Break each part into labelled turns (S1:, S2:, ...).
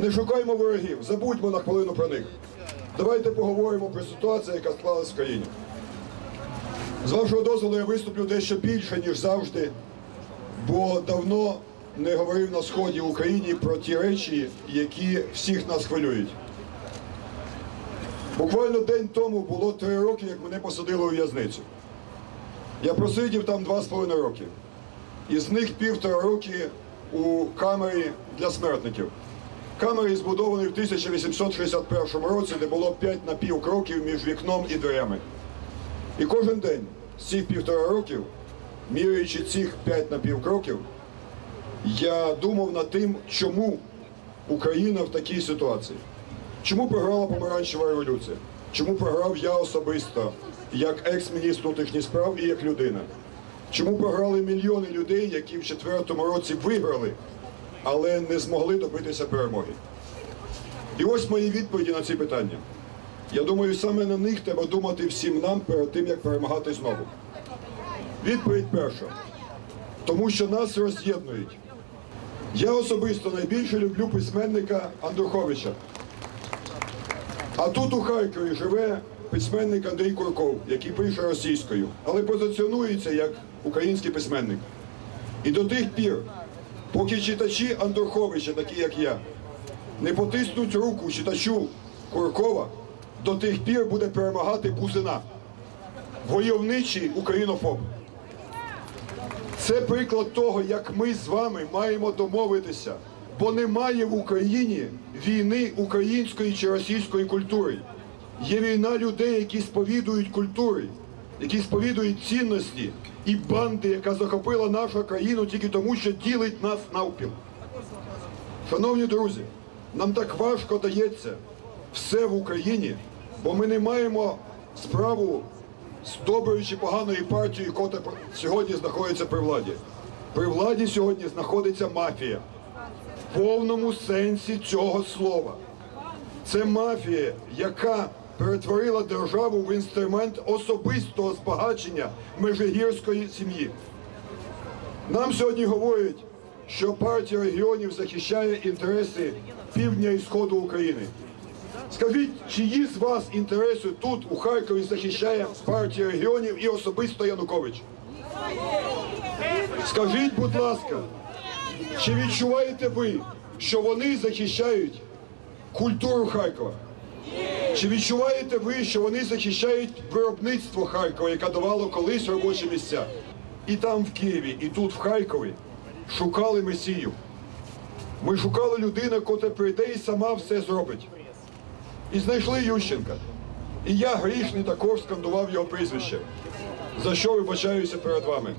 S1: Не шукаймо ворогів, забудьмо на хвилину про них. Давайте поговоримо про ситуацію, яка склалась в країні. З вашого дозволу я виступлю дещо більше, ніж завжди, бо давно не говорив на сході в Україні про ті речі, які всіх нас хвилюють. Буквально день тому було три роки, як мене посадили у в'язницю. Я просидів там два з половиною роки. Із них півтора роки у камері для смертників. Камери збудовані в 1861 році, де було 5 на пів кроків між вікном і дверями. І кожен день з цих півтора років, міряючи цих 5 на пів кроків, я думав над тим, чому Україна в такій ситуації. Чому програла помаранчева революція? Чому програв я особисто, як екс-міністр внутрішніх справ і як людина? Чому програли мільйони людей, які в четвертому році виграли, але не змогли добитися перемоги? І ось мої відповіді на ці питання. Я думаю, саме на них треба думати всім нам перед тим, як перемагати знову. Відповідь перша. Тому що нас роз'єднують. Я особисто найбільше люблю письменника Андруховича. А тут у Харкові живе письменник Андрій Курков, який пише російською, але позиціонується як український письменник. І до тих пір, поки читачі Андруховича, такі як я, не потиснуть руку читачу Куркова, до тих пір буде перемагати Бузина, войовничий українофоб. Це приклад того, як ми з вами маємо домовитися, бо немає в Україні війни української чи російської культури. Є війна людей, які сповідують культури, які сповідують цінності і банди, яка захопила нашу країну тільки тому, що ділить нас навпіл. Шановні друзі, нам так важко дається все в Україні, бо ми не маємо справу з доброю чи поганою партією, яка сьогодні знаходиться при владі. При владі сьогодні знаходиться мафія в повному сенсі цього слова. Це мафія, яка перетворила державу в інструмент особистого збагачення межигірської сім'ї. Нам сьогодні говорять, що партія регіонів захищає інтереси півдня і сходу України. Скажіть, чиї з вас інтереси тут, у Харкові, захищає партія регіонів і особисто Янукович? Скажіть, будь ласка, чи відчуваєте ви, що вони захищають культуру Харкова? Чи відчуваєте ви, що вони захищають виробництво Харкова, яке давало колись робочі місця? І там в Києві, і тут в Харкові шукали Месію. Ми шукали людину, котра прийде і сама все зробить. І знайшли Ющенка. І я грішний також скандував його прізвище, за що вибачаюся перед вами.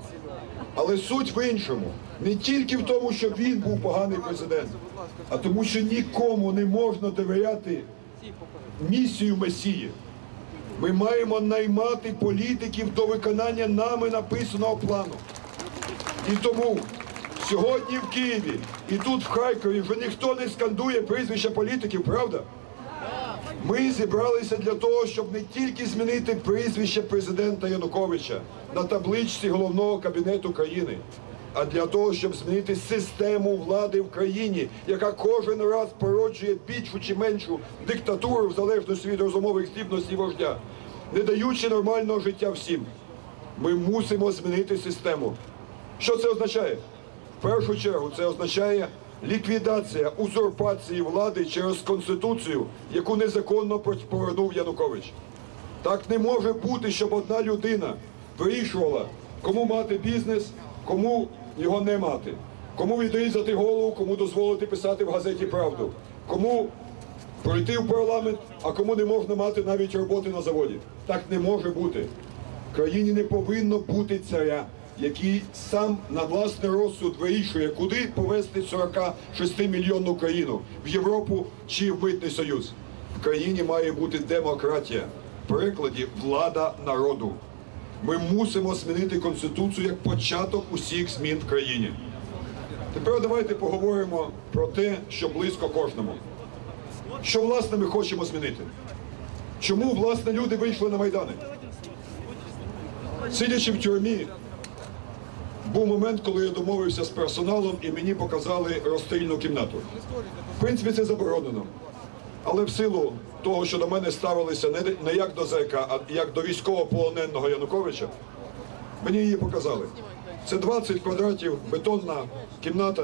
S1: Але суть в іншому, не тільки в тому, що він був поганий президент, а тому, що нікому не можна довіряти місію Месії. Ми маємо наймати політиків до виконання нами написаного плану. І тому сьогодні в Києві і тут в Харкові вже ніхто не скандує прізвища політиків, правда? Ми зібралися для того, щоб не тільки змінити прізвище президента Януковича на табличці головного кабінету країни, а для того, щоб змінити систему влади в країні, яка кожен раз породжує більшу чи меншу диктатуру в залежності від розумових здібностей вождя, не даючи нормального життя всім. Ми мусимо змінити систему. Що це означає? В першу чергу це означає ліквідація узурпації влади через конституцію, яку незаконно повернув Янукович. Так не може бути, щоб одна людина вирішувала, кому мати бізнес, кому його не мати, кому відрізати голову, кому дозволити писати в газеті правду, кому пройти в парламент, а кому не можна мати навіть роботи на заводі. Так не може бути. В країні не повинно бути царя, який сам на власний розсуд вирішує, куди повезти 46 мільйонну країну в Європу чи в митний союз. В країні має бути демократія. В перекладі влада народу. Ми мусимо змінити конституцію як початок усіх змін в країні. Тепер давайте поговоримо про те, що близько кожному. Що власне ми хочемо змінити? Чому власне люди вийшли на майдани? Сидячи в тюрмі,
S2: був момент, коли я домовився з персоналом і мені показали розстрільну кімнату. В принципі, це заборонено. Але в силу того, що до мене ставилися не, не як до зека, а як до військовополоненого Януковича, мені її показали. Це 20 квадратів, бетонна кімната,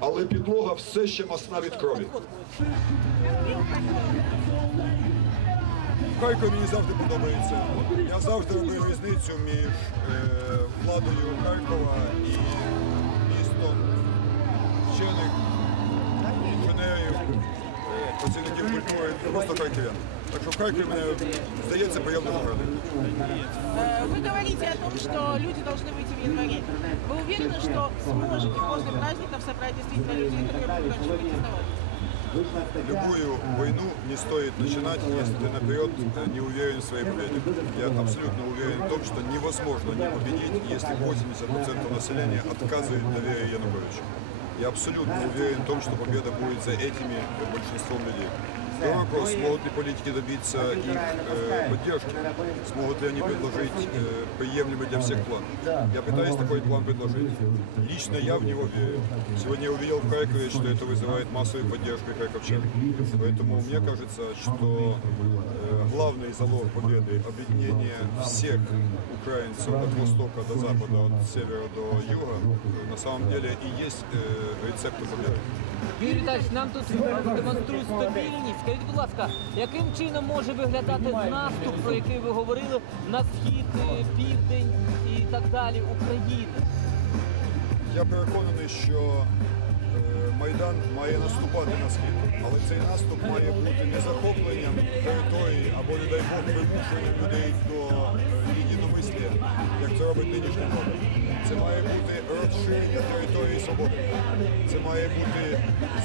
S2: але підлога все ще масна від крові.
S1: Харків мені завжди подобається. Я завжди робив різницю між е, владою Харкова і містом вчених, просто харків'ян. Так що в Харкові мене здається приємно городи.
S3: Э, Вы говорите о том, что люди должны выйти в январе. Вы уверены, что сможете после праздников собрать действительно людей, которые будут раньше протестовать?
S1: Любую войну не стоит начинать, если ты наперед э, не уверен в своей победе. Я абсолютно уверен в том, что невозможно не победить, если 80% населения отказывает доверие Януковичу. Я абсолютно уверен в том, что победа будет за этими большинством людей. Другой вопрос, смогут ли политики добиться их э, поддержки? Смогут ли они предложить э, приемлемый для всех план? Я пытаюсь такой план предложить. Лично я в него верю. Сегодня я увидел в Харькове, что это вызывает массовую поддержку харьковчан. Поэтому мне кажется, что э, главный залог победы – объединение всех украинцев от востока до запада, от севера до юга, на самом деле и есть э, рецепт победы.
S4: Юрій Віталійович, нам тут демонструють стабільність. Скажіть, будь ласка, яким чином може виглядати наступ, про який ви говорили, на схід, е, південь і так далі України?
S1: Я переконаний, що е, Майдан має наступати на схід, але цей наступ має бути не захопленням території або, не дай Бог, примушенням людей до е, єдиномислія, як це робить нинішня влада. Це має бути розширення свободи. Це має бути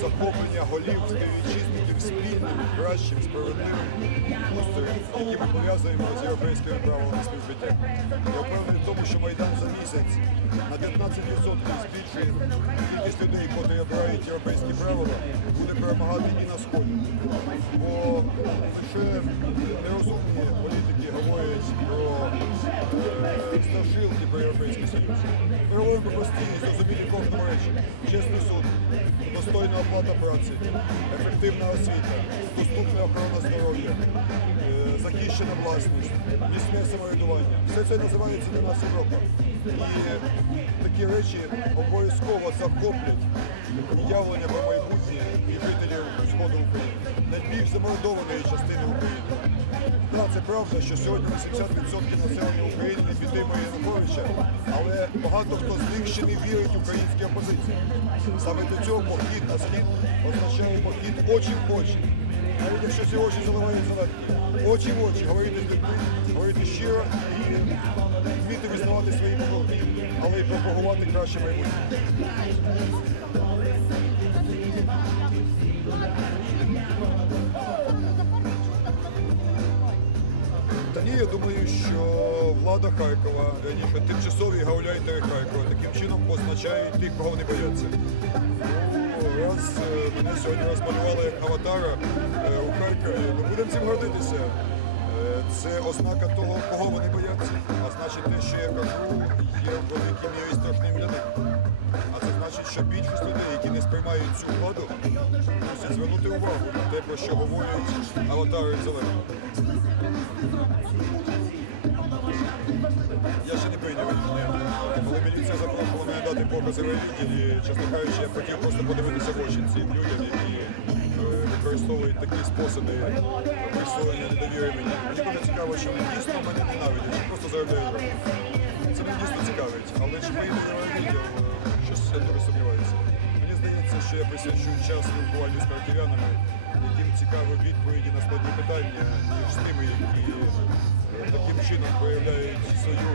S1: захоплення голів співвітчизників спільним, кращим, справедливим устроєм, який ми пов'язуємо з європейськими правилами співжиття. Я впевнений в тому, що Майдан за місяць на 15% збільшує кількість людей, котрі обирають європейські правила, буде перемагати і на сході. Бо лише нерозумні політики говорять про про Європейський Союз. Ми говоримо про прості, зрозумілі кожному речі. Чесний суд, достойна оплата праці, ефективна освіта, доступна охорона здоров'я, е, захищена власність, міцне самоврядування. Все це називається для нас Європа. І такі речі обов'язково захоплять уявлення про майбутнє і жителів Сходу України, найбільш замордованої частини України. Да, це правда, що сьогодні 80% населення України не підтримує Януковича, але багато хто з них ще не вірить українській опозиції. Саме для цього похід на схід означає похід очі в очі. Навіть якщо ці очі заливають задатки, очі в очі, говорити з людьми, говорити щиро і вміти визнавати свої помилки, але й пропагувати краще майбутнє. Думаю, що влада Харкова, раніше тимчасові гауляйтери Харкова, таким чином позначають тих, кого вони бояться. Ну, раз е, мене сьогодні розмалювали як аватара е, у Харкові, ми будемо цим гордитися. Е, Це ознака того, кого вони бояться. А значить, те, що я кажу, є в великій мірі страшним для них. А це значить, що більшість людей, які не сприймають цю владу, звернути увагу на те, про що говорять аватари зеленого. Я ще не прийняв рішення. Коли міліція запрошувала мене дати покази відділі, чесно кажучи, я хотів просто подивитися в очі цим людям, які е, використовують такі способи присвоєння недовіри мені. Мені дуже цікаво, що дійсно мене ненавидять, чи просто заробляють гроші. Це мене дійсно цікавить. Але чи прийде на відділ, щось я дуже сумніваюся. Здається, що я присвячу час спілкуванню з харків'янами, яким цікаві відповіді на складні питання, ніж з тими, які е, таким чином проявляють свою,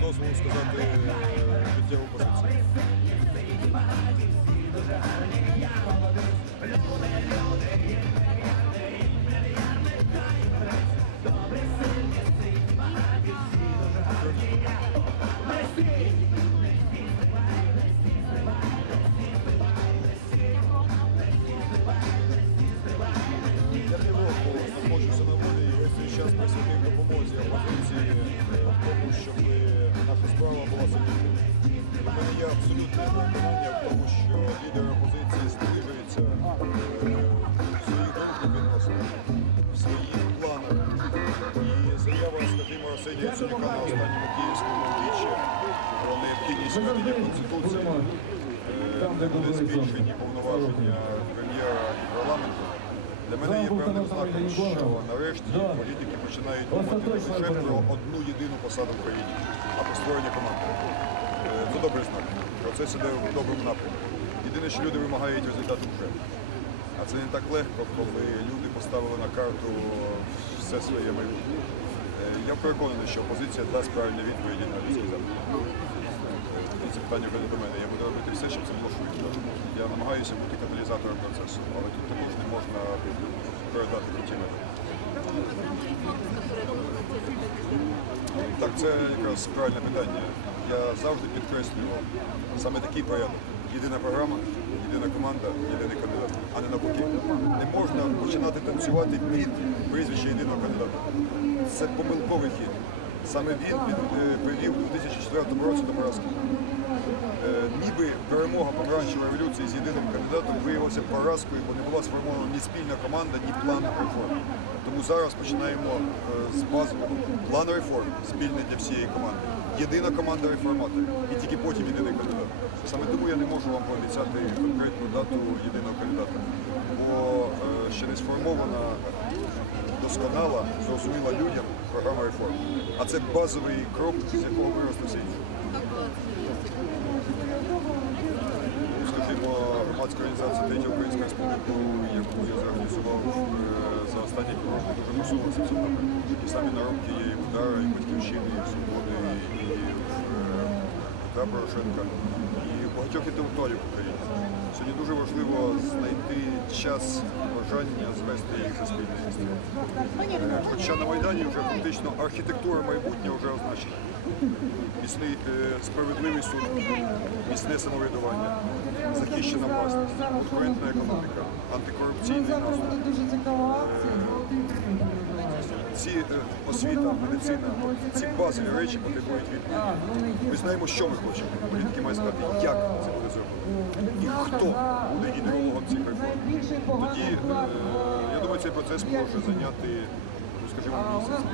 S1: дозволу сказати, е, життєву позицію. Я Конституції, е, буде збільшені повноваження прем'єра і парламенту. Для мене є певним знаком, що нарешті політики починають думати не лише про одну єдину посаду в країні, а про створення команди. Е, Це добрий знак. Процес іде в доброму напрямку. Єдине, що люди вимагають результату вже. А це не так легко, коли люди поставили на карту все своє майбутнє. Я переконаний, що опозиція дасть правильні відповіді на людські запити. І це питання вже не до мене. Я буду робити все, щоб це було швидко. Я намагаюся бути каталізатором процесу, але тут також не можна передати методи. Так, це якраз правильне питання. Я завжди підкреслював саме такий порядок. Єдина програма, єдина команда, єдиний кандидат, а не навпаки. Не можна починати танцювати під прізвище єдиного кандидата. Це помилковий хід. Саме він е, привів у 2004 році до поразки. Е, ніби перемога помаранчевої революції з єдиним кандидатом виявилася поразкою, бо не була сформована ні спільна команда, ні план реформ. Тому зараз починаємо е, з базового план реформ спільний для всієї команди. Єдина команда реформаторів і тільки потім єдиний кандидат. Саме тому я не можу вам пообіцяти конкретну дату єдиного кандидата, бо е, ще не сформована досконала, зрозуміла людям програма реформ. А це базовий крок, з якого виросте все інше. Скажімо, громадська організація Третя Українська Республіка, яку я зорганізував е, за останні роки, дуже насувалася в цьому. І самі наробки є і Удара, і Батьківщини, і в Свободи, і е, Петра Порошенка, і в багатьох інтелектуалів в Україні. Дуже важливо знайти час бажання звести їх за спільне. Е, Хоча на Майдані вже фактично архітектура майбутнього вже означена. Міцний е, справедливий суд, міцне самоврядування, захищена власність, конкурентна економіка, антикорупційний наступ. Ці е, освіта, медицина, ці базові речі потребують відповіді. Ми знаємо, що ми хочемо. Політики мають сказати, як це буде зроблено. І хто буде ідеологом цих реформ. Тоді, е, я думаю, цей процес може зайняти, ну, скажімо, місяць.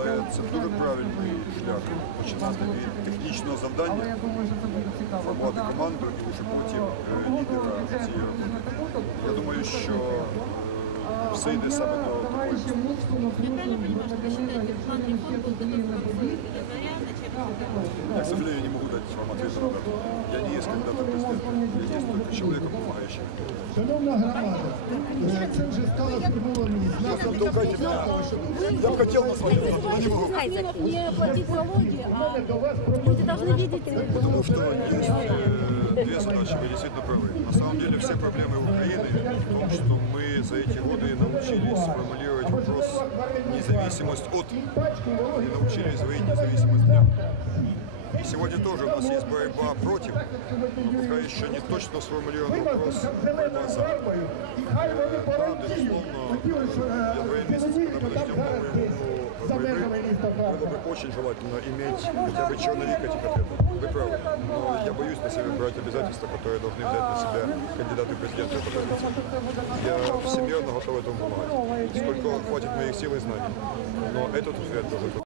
S1: Але це дуже правильний шлях починати від технічного завдання, формувати команду і вже потім е, лідера цієї роботи. Я думаю, що все йде саме до такої.
S5: Товарищи Муцкому, Крутому, гражданина, якщо міністерство діє на побіг,
S1: Я, к сожалению, не могу дать вам ответ на дату. Я не есть кандидатом в президента, я есть только человеком, помогающим.
S6: Шановна громада, е, це вже стало формованим знаком.
S1: Не толкайте меня. Я бы хотел назвать это, но не могу.
S7: не платить налоги, а люди должны видеть
S1: Потому что есть э, две задачи, вы действительно правы. На самом деле все проблемы Украины в том, что мы за эти годы научились формулировать вопрос независимость от, не научились говорить независимость для. И сегодня тоже у нас есть борьба против, но пока еще не точно сформулирован вопрос борьба за. Да, безусловно, январь месяц, когда мы ждем новую волну войны, было бы очень желательно иметь хотя бы черновик этих ответов. Вы правы. Но я боюсь на себя брать обязательства, которые должны взять на себя кандидаты в президенты этой позиции. Я всемерно готов этому помогать. Сколько хватит моих сил и знаний. Но этот взгляд должен быть